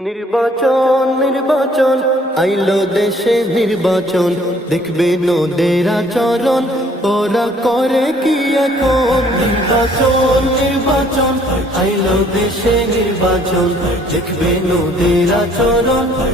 নির্বাচন নির্বাচন। আইলো দেশে নির্বাচন। দেখবে নোদের আচরণ। ওরা করে কি এখন? নির্বাচন নির্বাচন। আইলো দেশে নির্বাচন। দেখবে নোদের আচরণ। ওরা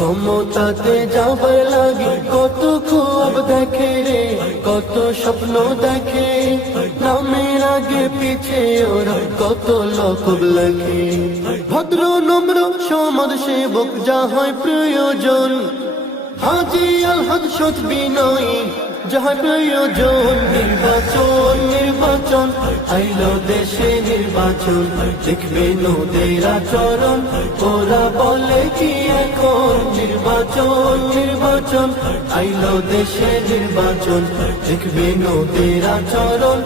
ক্ষমতাতে যাবার লাগে কত খুব দেখে রে, কত স্বপ্ন দেখে। নামের আগে পিছে ওরা কত লকব লেখে। ভদ্র, নম্র, সমাজ সেবক, যা হয় প্রয়োজন। হাজি আল হদ সত বিনয়ী, যাহা প্রয়োজন। নির্বাচন আইলো দেশে নির্বাচন দেখবে নোদের আচরণ। ওরা বলে কি এখন নির্বাচন নির্বাচন? আইলো দেশে নির্বাচন দেখবে নোদের আচরণ।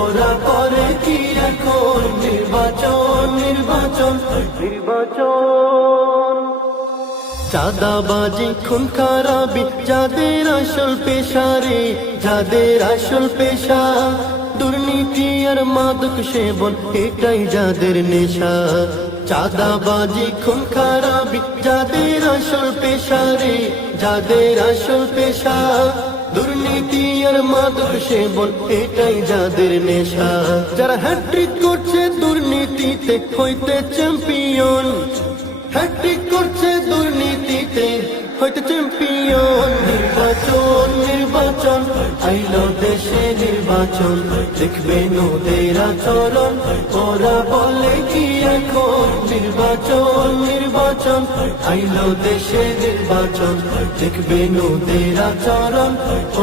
ওরা করে কি এখন নির্বাচন নির্বাচন? নির্বাচন। চাঁদাবাজি খুন খারাপি যাদের আসল পেশা রে যাদের আসল পেশা। দুর্নীতি আর মাদক সেবন, এটাই যাদের নেশা। চাঁদাবাজি, খুন, খারাপি যাদের আসল পেশা রে, যাদের আসল পেশা। দুর্নীতি আর মাদক সেবন, এটাই যাদের নেশা। যারা হ্যাট্রিক করছে দুর্নীতিতে, হইতে চ্যাম্পিয়ন। হ্যাট্রিক করছে দুর্নীতিতে হয়তো চ্যাম্পিয়ন। নির্বাচন নির্বাচন আইলো দেশে নির্বাচন দেখবে নোদের আচরণ ওরা বলে কি এখন? নির্বাচন নির্বাচন আইলো দেশে নির্বাচন দেখবে নোদের আচরণ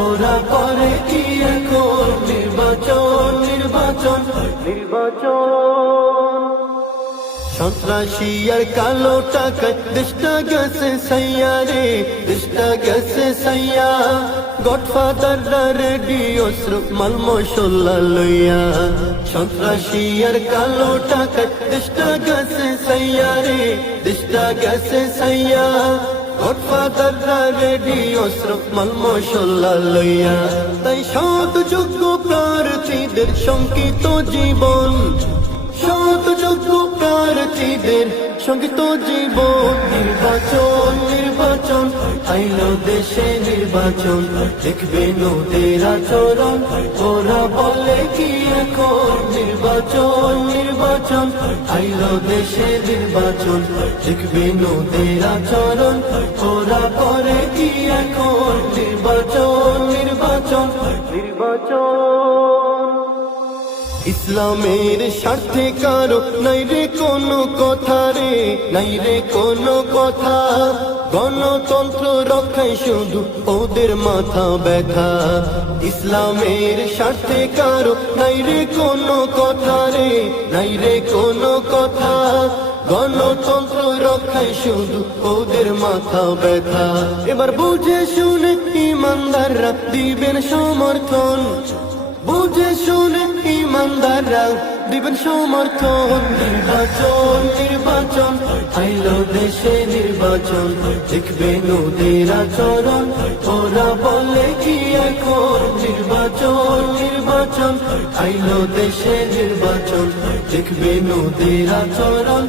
ওরা করে কি এখন? নির্বাচন নির্বাচন। নির্বাচন। সন্ত্রাসী আর কালো টাকায় দেশটা গেছে সাইয়া রে দেশটা গেছে সাইয়া। গডফাদাররা রেডি অস্ত্র মাল মশলা লইয়া সন্ত্রাসী কালো টাকায় দেশটা গেছে সাইয়া রে গেছে সাইয়া গডফাদাররা রেডি অস্ত্র মাল মশলা লইয়া তাই সৎ যোগ্য প্রার্থীদের জীবন সত যোগ্য প্রার্থীদের সংগীত জীবন নির্বাচন নির্বাচন, আইলো দেশে নির্বাচন, দেখবে নোদের আচরণ, ওরা বলে কি এখন নির্বাচন নির্বাচন, আইলো দেশে নির্বাচন, দেখবে নোদের আচরণ, ওরা করে কি এখন নির্বাচন নির্বাচন নির্বাচন। ইসলামের স্বার্থে কারও নাই রে কোনো কথা রে, নাই রে কোনো কথা। গণতন্ত্র রক্ষায় শুধু ওদের মাথা ব্যথা। ইসলামের স্বার্থে কারও নাই রে কোনো কথা রে, নাই রে কোনো কথা। গণতন্ত্র রক্ষায় শুধু ওদের মাথা ব্যথা। এবার বুঝে শুনে ইমানদাররা দিবেন সমর্থন। বুঝে শুনে ইমানদাররা দিবেন সমর্থন, নির্বাচন নির্বাচন আইলো দেশে নির্বাচন, দেখবে নদীর আচরণ, ওরা বলে কি এখন? নির্বাচন নির্বাচন আইলো দেশে নির্বাচন, দেখবে নদীর আচরণ,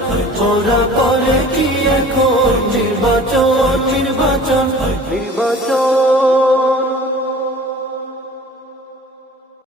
ওরা করে কি এখন? নির্বাচন নির্বাচন নির্বাচন।